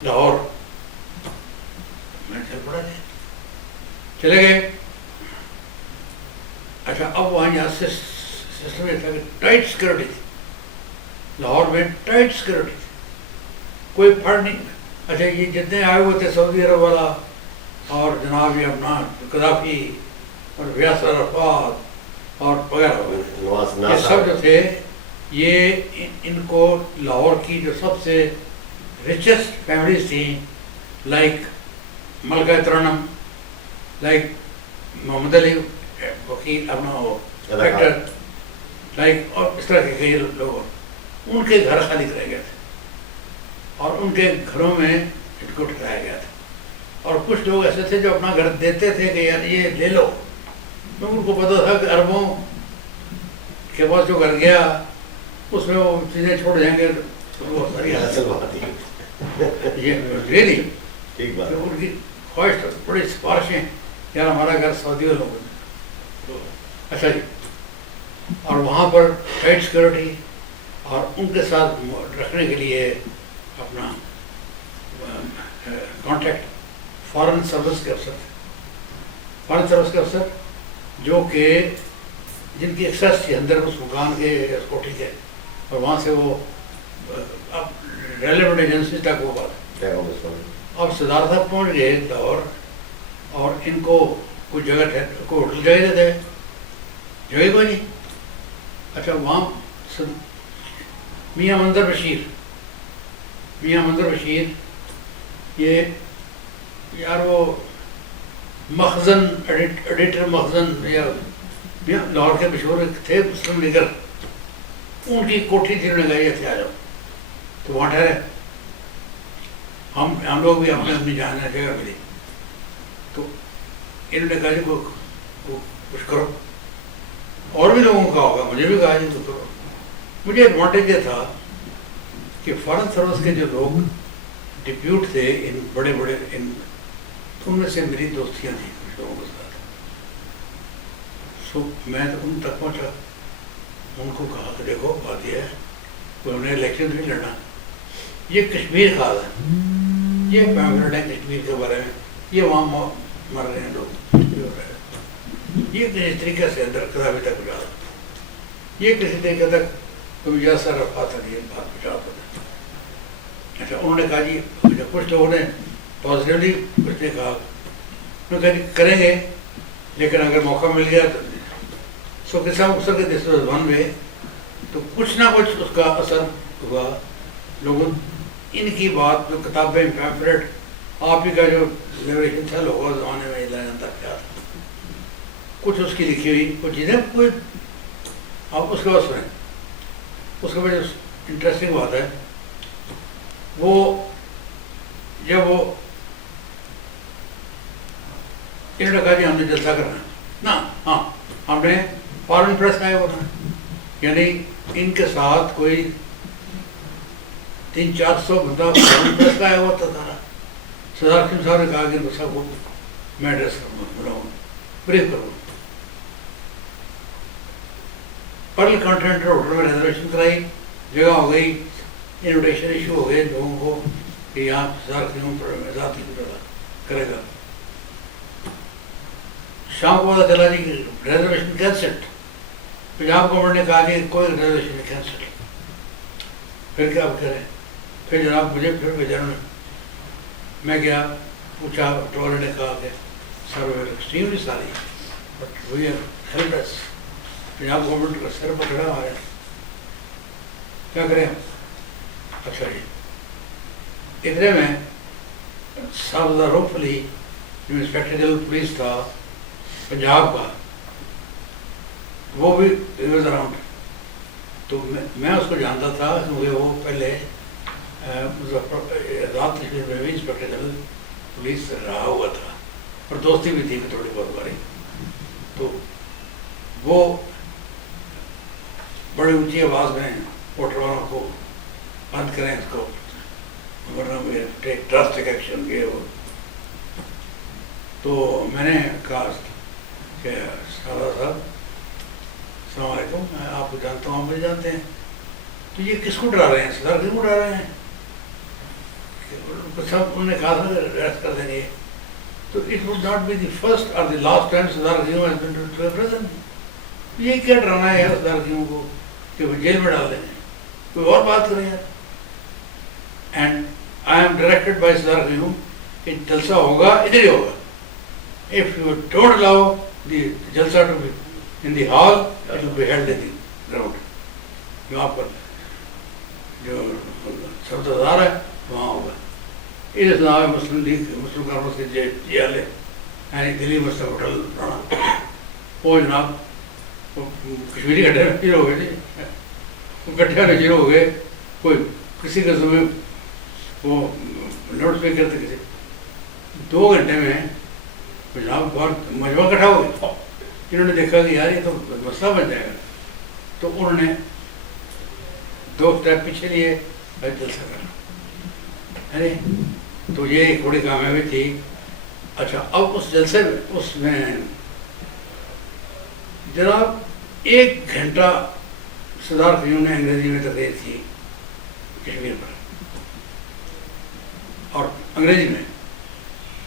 لاہور میں چل پڑا چلے گئے. اچھا اب وہاں یہاں سے سسٹم یہ تھا کہ ٹائٹ سیکورٹی تھی لاہور میں، ٹائٹ سیکورٹی تھی، کوئی پھڑ نہیں. اچھا یہ جتنے آئے ہوئے تھے سعودی عرب والا اور جناب یہ اپنا قذافی اور یاسر عرفات اور وغیرہ وغیرہ، یہ سب جو تھے یہ ان کو لاہور کی جو سب سے ریچسٹ فیملیز تھیں، لائک ملکہ ترنم، لائک محمد علی وکیل اپنا ایکٹر، لائک اور اس طرح کے کئی لوگ، ان کے گھر خالی کرے گئے تھے اور ان کے گھروں میں ان کو ٹھہرایا گیا تھا. اور کچھ لوگ ایسے تھے جو اپنا گھر دیتے تھے کہ یار یہ لے لو، کیونکہ ان کو پتہ تھا کہ اربوں کے پاس جو گھر گیا اس میں وہ چیزیں چھوڑ جائیں گے. بہت ساری ریئلی ان کی خواہش بڑی سفارشیں یار ہمارا گھر سعودی والوں کو. اچھا جی، اور وہاں پر ٹائٹ سیکورٹی اور ان کے ساتھ رکھنے کے لیے اپنا کانٹیکٹ فارن سروس کے افسر تھے، فارن سروس کے افسر جو کہ جن کی ایکسیس تھی اندر اس مکان کے اس کوٹھی کے، اور وہاں سے وہ اب ریلیونٹ ایجنسی تک وہ بات. اب صدارت صاحب پہنچ گئے لاہور اور ان کو کچھ جگہ کو ہوٹل جگہ دیتے، جگہ کوئی نہیں. اچھا وہاں میاں منظر بشیر یہ یار وہ مخزن ایڈیٹر مخزن یا لاہور کے مشہور تھے مسلم لیڈر، ان کی کوٹھی تھی، انہوں نے کہا یہ تھے آ جاؤ. تو وہاں ٹھہرے ہم لوگ بھی اپنی جانا جگہ ملی. تو انہوں نے کہا جی کچھ کرو، اور بھی لوگوں کا ہوگا، مجھے بھی کہا جی تو کرو. مجھے ایڈوانٹیج یہ تھا کہ فارن سروس کے جو لوگ ڈپیوٹ تھے ان بڑے بڑے ان میں سے میری دوستیاں تھیں کچھ لوگوں کے ساتھ. سو میں تو ان تک پہنچا، ان کو کہا کہ دیکھو بات یہ ہے کہ ہم نے الیکشن نہیں لڑنا، یہ کشمیر خاص ہے، یہ پیمفلٹ ہے کشمیر کے بارے میں، یہ وہاں مر رہے ہیں لوگ، یہ کسی طریقے سے اندر قذافی تک پہنچا دو، یہ کسی طریقے تک کوئی یاسر عرفات تک یہ بات پہنچا دو. اچھا انہوں نے کہا جی کچھ لوگوں نے پازیٹیولی کچھ نے کہا، انہوں نے کہا جی کریں گے لیکن اگر موقع مل گیا تو سو کسا اکثر کے دس ون میں تو کچھ نہ کچھ اس کا اثر ہوا. لوگوں ان کی بات جو کتابیں پیمفلٹ آپ ہی کا جو ریزرویشن تھا لوگوں زمانے میں لا جانتا کیا تھا، کچھ اس کی لکھی ہوئی کچھ چیزیں کوئی آپ اس کے بعد سنیں. اس کے بعد جو انٹرسٹنگ بات ہے وہ جب وہ انہوں نے کہا جی ہم نے جلسہ کرنا ہے نا، ہاں ہم نے فارن پریس آیا ہوا تھا، یعنی ان کے ساتھ کوئی 300-400 بندہ فارن پریس کا آیا ہوا تھا. سردار حکیم صاحب نے کہا کہ ان سب کو میں ایڈریس کروں گا، بلاؤں بریف کروں گا. پرل کانٹیننٹل ہوٹل میں ریزرویشن کرائی، جگہ ہو گئی، انویٹیشن ایشو ہو گئے لوگوں کو کہ یہاں سردار حکیم پر ذاتی کرے گا. شام کو پتا چلا جی ریزرویشن کینسلڈ، پنجاب گورنمنٹ نے کہا کہ کوئی ریزرویشن نہیں کینسل. پھر کیا کریں؟ پھر جناب مجھے پھر بھیجا انہوں نے، میں گیا پوچھا تو انہوں نے کہا کہ sir we are extremely sorry but we are helpless. Punjab government کا سر پکڑا ہمارے، کیا کریں؟ اچھا جی اتنے میں سردار روپلی جو انسپیکٹر جنرل پولیس تھا پنجاب کا وہ بھی واز اراؤنڈ. تو میں اس کو جانتا تھا کیونکہ وہ پہلے آزاد کشمیر میں بھی انسپیکٹر جنرل پولیس رہا ہوا تھا اور دوستی بھی تھی تھوڑی بہت باری. تو وہ بڑی اونچی آواز میں ہوٹل والوں کو بند کریں اس کو ورنہ مجھے ڈراسٹک ایکشن یہ ہو. تو میں نے کہا کہ سردار صاحب السلام علیکم، میں آپ کو جانتا ہوں، آپ مجھے جانتے ہیں، تو یہ کس کو ڈرا رہے ہیں؟ سردار کس کو ڈرا رہے ہیں؟ تو سب انہوں نے کہا تھا ریسٹ کر دیں گے. تو it would not be the first اور the last time Sardar Qayyum has been to prison. یہ کیا ڈرانا ہے سردار قیوم کو کہ وہ جیل میں ڈال دیں گے؟ کوئی اور بات کریں یار. And I am directed by Sardar Qayyum کہ جلسہ ہوگا ادھر ہی ہوگا. If you don't allow the جلسہ to be in the hall it will be held in the ground. وہاں پر جو سردار ہے وہاں ہوگا. یہ جناب مسلم لیگ مسلم کانفرنس کے جیل ہے یعنی دلی مسلم ہوٹل بنانا. وہ جناب کشمیری گڈھے میں شروع ہو گئے جی. وہ گڈھے میں شروع ہو گئے. کوئی کسی قسم میں وہ لاؤڈ اسپیکر تھے کسی 2 گھنٹے میں جناب بہت مجموعہ اکٹھا ہو گیا. انہوں نے دیکھا کہ یار یہ تو مسئلہ بن جائے گا. تو انہوں نے 2 اسٹیپ پیچھے لیے بھائی جلسہ کرنا. ارے تو یہ ایک بڑی کامیابی تھی. اچھا اب اس جلسے میں اس میں جناب 1 گھنٹہ سردار قیوم نے انگریزی میں تقریر کی کشمیر پر اور انگریزی میں.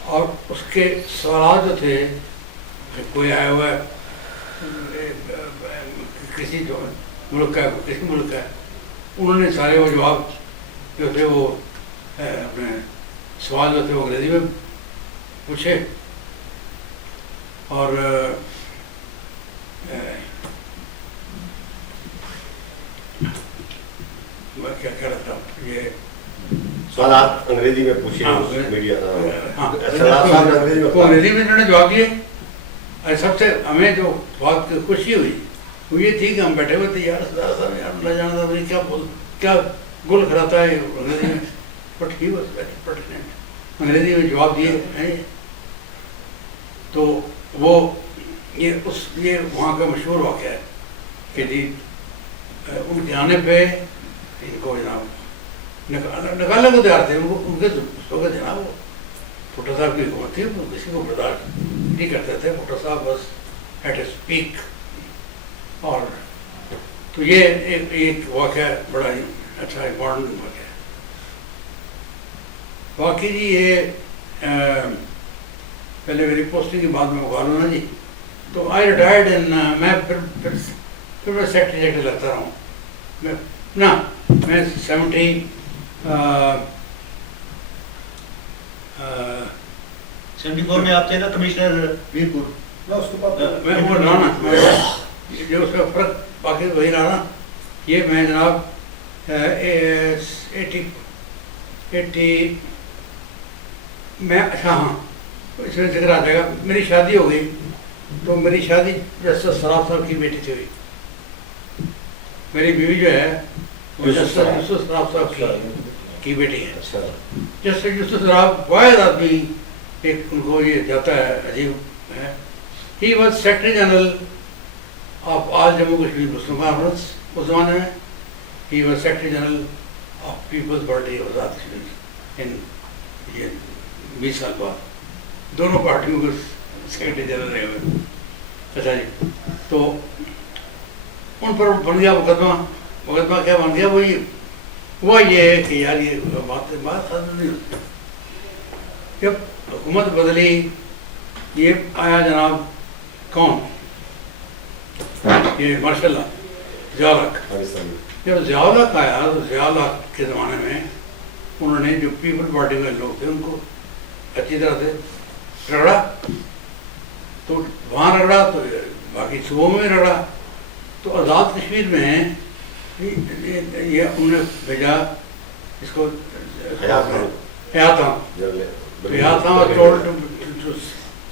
اور اس کے سوالات جو تھے کہ کوئی آیا ہوا ہے کسی جو ملک کا ہے کسی ملک کا ہے, انہوں نے سارے وہ جواب جو تھے وہ اپنے سوال جو تھے وہ انگریزی میں پوچھے. اور میں کیا کہہ رہا تھا یہ سوالات انگریزی میں پوچھے میڈیا انگریزی میں انہوں نے جواب دیے. سب سے ہمیں جو بہت خوشی ہوئی وہ یہ تھی کہ ہم بیٹھے ہوئے تھے یار سردار صاحب یار اللہ جانا تھا کیا گل کھلاتا ہے انگریزی میں. But he was very pertinent انگریزی میں جواب دیے. تو وہ یہ وہاں کا مشہور واقعہ ہے کہ جی ان کے آنے پہ ان کو جناب نکالنے کو تیار تھے. ان کے وقت جناب وہ بھٹو صاحب کی حکومت تھی, وہ کسی کو برداشت نہیں کرتے تھے. بھٹو صاحب بس ایٹ اے اسپیک. اور تو یہ ایک واقعہ بڑا ہی اچھا امپورٹنٹ واقعہ ہے. باقی جی یہ پہلے میری پوسٹنگ کی بات میں بتا لوں نا جی. تو آئی ریٹائرڈ میں پھر میں سیکٹری لگتا رہا ہوں. میں 74 میں آپ تھے نا کمشنر ویرپور. میں وہ رہا جو اس کا فرق باقی وہی رہا. یہ میں جناب 80 میں اچھا ہاں اس میں ذکر آ جائے گا. میری شادی ہو گئی تو میری شادی جسٹس سراف صاحب کی بیٹی سے ہوئی. میری بیوی جو ہے وہ جسٹس یوسف سراف صاحب کی بیٹی ہے. جسٹس یوسف سراف واحد آدمی ایک ان کو یہ جاتا ہے عجیب ہے. He was secretary general of all Jammu Kashmir Muslim conference اس زمانے میں. He was secretary general of peoples party of Azad Kashmir in یہ 20 سال بعد. دونوں پارٹیوں کو سیکرٹری جنرل رہے ہوئے. اچھا جی تو ان پر بن گیا مقدمہ کیا بن گیا. وہ یہ ہے کہ یار یہ بات نہیں ہوتی. جب حکومت بدلی یہ آیا جناب کون یہ ماشاء اللہ ضیاء الحق. جب ضیاء الحق آیا تو ضیاء الحق کے زمانے میں انہوں نے جو پیپل پارٹی میں لوگ تھے ان کو اچھی طرح سے رگڑا. تو وہاں رگڑا تو باقی صوبوں میں رگڑا. تو آزاد کشمیر میں یہ انہوں نے بھیجا اس کو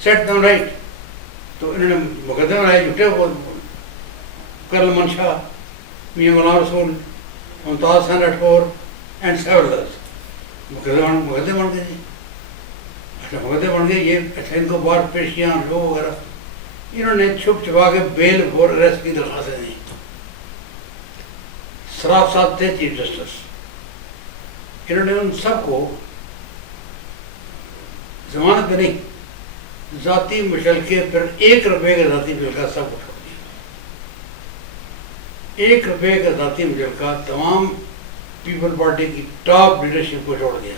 سیٹ دم رائٹ. تو انہوں نے مقدمے بنائے جھوٹے وہ کرل منشا میاں غلام رسول ممتاز حسین راٹھور اینڈ سیورل ادرس مقدمے بن گئے. اچھا مقدمے بن گئے. یہ اچھا ان کو باہر پیش کیا لوگ وغیرہ. انہوں نے چھپ چھپا کے بیل فور اریسٹ کی درخواستیں دیں. سراف صاحب تھے چیف جسٹس. انہوں نے ان سب کو ضمانت نہیں ذاتی مشلکے پر 1 روپے کا ذاتی مشلکہ سب کو چھوڑ دیا. 1 روپے کا ذاتی مشلکہ تمام پیپل پارٹی کی ٹاپ لیڈرشپ کو چھوڑ دیا.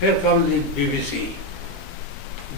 Here comes the BBC,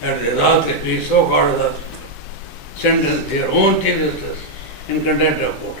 that the Azad Kashmir, so-called Azad, sentence their own chief justice in contempt of court.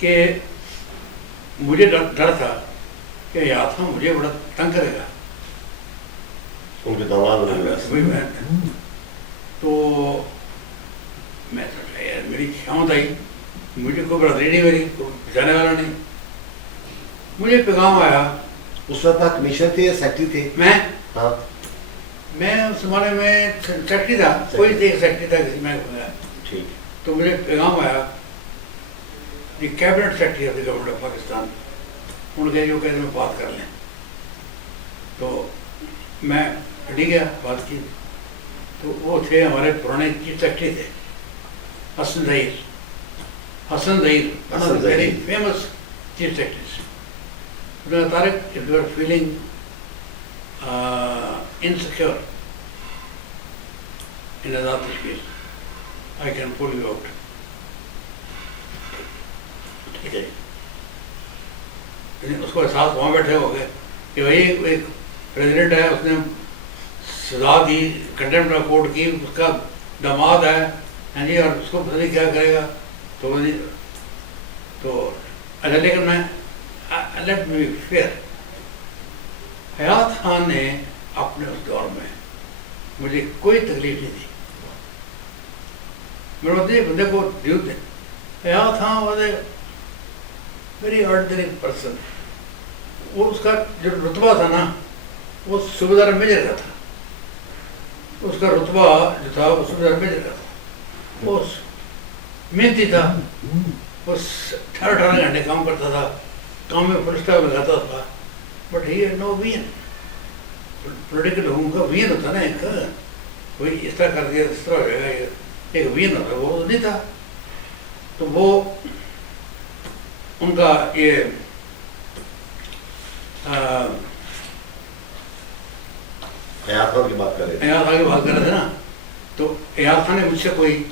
کہ مجھے ڈر تھا کہ یاد تھا مجھے بڑا تنگ کرے گا ان کے داماد تو میں سوچا یار میری شامت آئی مجھے کوئی برادری نہیں میری کوئی جانے والا نہیں. مجھے پیغام آیا. اس وقت آپ کمشنر تھے یا سیکٹری تھے؟ میں ہاں میں اس زمانے میں سیکٹری تھا, کوئی ایک سیکٹری تھا کسی میں. ٹھیک. تو مجھے پیغام آیا the cabinet secretary of the government of Pakistan, ان کے جو کہتے ہیں بات کر لیں. تو میں ہٹی گیا, بات کی. تو وہ تھے ہمارے پرانے چیف سیکرٹری تھے Hassan Zaheer. Hassan Zaheer very famous chief secretary. Tariq, if you are feeling insecure in Azad Kashmir, I can pull you out. ٹھیک ہے. اس کو احساس وہاں بیٹھے ہو گئے کہ بھائی ایک پریزیڈنٹ ہے, اس نے سزا دی, کنٹمپٹ آف کورٹ کی, اس کا داماد ہے ہاں جی, اور اس کو پتہ نہیں کیا کرے گا. تو اچھا, لیکن میں لیٹ می فیئر, حیات خان نے اپنے اس دور میں مجھے کوئی تکلیف نہیں دی. میرے بندے کو ڈیو دے. حیات Khan was a very ordinary person. وہ اس کا جو رتبہ تھا نا وہ صوبیدار میجر کا تھا. اس کا رتبہ جو تھا وہ صوبیدار میجر کا تھا. وہ محنتی تھا, وہ 18 گھنٹے کام کرتا تھا, کام میں فل اسٹاپ لگاتا تھا. But he had no vein. Political لوگوں کا وین ہوتا نا, ایک کوئی اس طرح کر دیا اس طرح ہو جائے گا, ایک وین ہوتا, وہ نہیں تھا. تو وہ ان کا یہ حیات خان کی بات کر رہے تھے. حیات خان کی بات کر رہے تھے نا. تو حیات خان نے مجھ سے کوئی,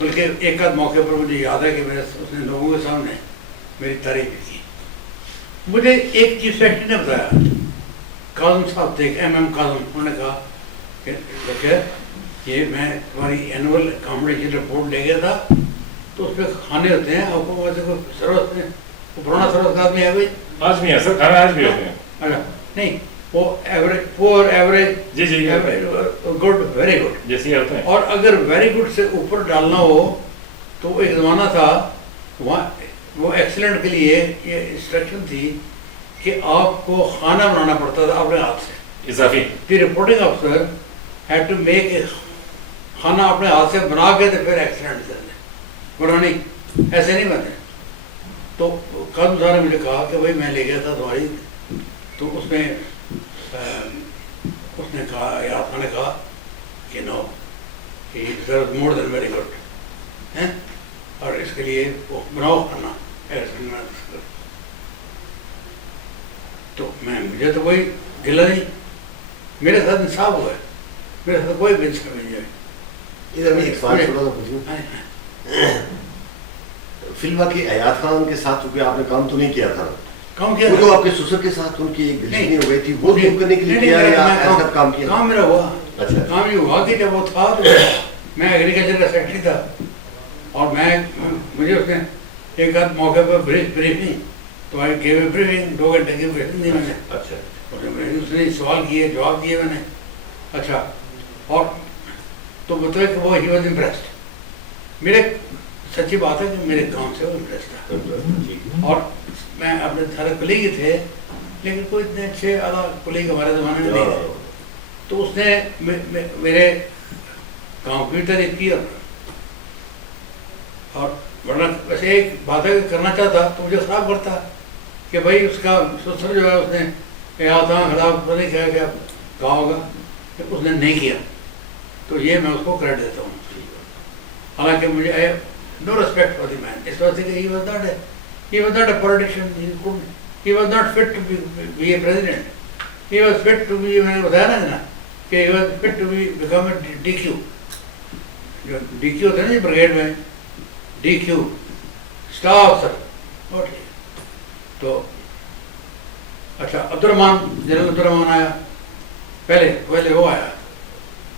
بلکہ ایک آدھ موقع پر مجھے یاد ہے کہ میں اس نے لوگوں کے سامنے میری تعریف کی. مجھے ایک چیف سیکرٹری نے بتایا, کاظم صاحب تھے, ایم ایم کاظم, انہوں نے کہا کہ دیکھیں یہ میں تمہاری اینول اکاموڈیشن رپورٹ لے گیا تھا, تو اس پہ کھانے ہوتے ہیں, آپ کو ویسے کوئی سروس میں پرانا سروس کا آدمی ہے کوئی آج بھی ہے سر, کھانا آج بھی ہوتے ہیں. اچھا نہیں, وہ ایوریج, پور ایوریج, جی جی گڈ, ویری گڈ, جیسے ہوتے ہیں. اور اگر ویری گڈ سے اوپر ڈالنا ہو تو ایک زمانہ تھا وہاں, وہ ایکسلنٹ کے لیے یہ انسٹرکشن تھی کہ آپ کو کھانا بنانا پڑتا تھا اپنے ہاتھ سے. اضافی دی رپورٹنگ افسر ہیڈ ٹو میک اے کھانا اپنے ہاتھ سے بنا کے تو پھر ایکسلنٹ کرنے, ورنہ نہیں ایسے نہیں بنتے. تو کاظم صاحب نے مجھے کہا کہ بھائی میں لے گیا تھا تمہاری, تو اس نے کہا, حیات خان نے کہا کہ نو کہ مور دین ویری گڈ, اور اس کے لیے وہ بناؤ کھانا. تو مجھے تو کوئی گلہ نہیں, میرے ساتھ انصاف ہوا ہے, میرے ساتھ کوئی بنسا نہیں ہے. ادھر میں ایک سوال چھوڑا تھا پوچھوں. فی الواقع حیات خان کے ساتھ چونکہ آپ نے کام تو نہیں کیا تھا, کام کیا وہ جو آپ کے سسر کے ساتھ ان کی ایک دلچسپی ہو گئی تھی, وہ دور کرنے کے لیے کیا یا ایسا کام کیا؟ کام میرا ہوا. اچھا, کام یہ ہوا کہ جب وہ تھا تو میں ایگریکلچر کا سیکرٹری تھا, اور مجھے اس نے ایک آدھ موقع پر بریفنگ, تو آئی گیو اے بریفنگ, 2 گھنٹے کی بریفنگ دی میں نے. اچھا, اس نے سوال کیے, جواب دیے میں نے. اچھا, اور تو بتائے کہ وہ ہی واز امپریسڈ. میرے سچی بات ہے کہ میرے کام سے وہ امپریس تھا. اور میں اپنے سارے کلیگ ہی تھے, لیکن کوئی اتنے اچھے اعلیٰ کلیگ ہمارے زمانے میں نہیں تھے. تو اس نے میرے کام کی تعریف کی, اور ورنہ ویسے ایک بات ہے کرنا چاہتا تو مجھے خراب کرتا کہ بھائی اس کا سسر جو ہے اس نے خراب نہیں کہا کہ کہا ہوگا, اس نے نہیں کیا. تو یہ میں اس کو کریڈٹ دیتا ہوں. حالانکہ مجھے no respect for the man. اس وجہ سے کہ he was not a politician. He was not fit to be a president. He was fit to be, میں نے بتایا نا کہ he was fit to become a DQ. جو DQ ہوتا ہے نا بریگیڈ میں, DQ اسٹاف افسر. تو اچھا, جنرل عبد الرحمان آیا, پہلے وہ آیا.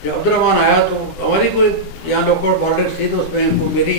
جب عبد الرحمان آیا تو ہماری کوئی یہاں لوکل پالیٹکس تھی, تو اس میں میری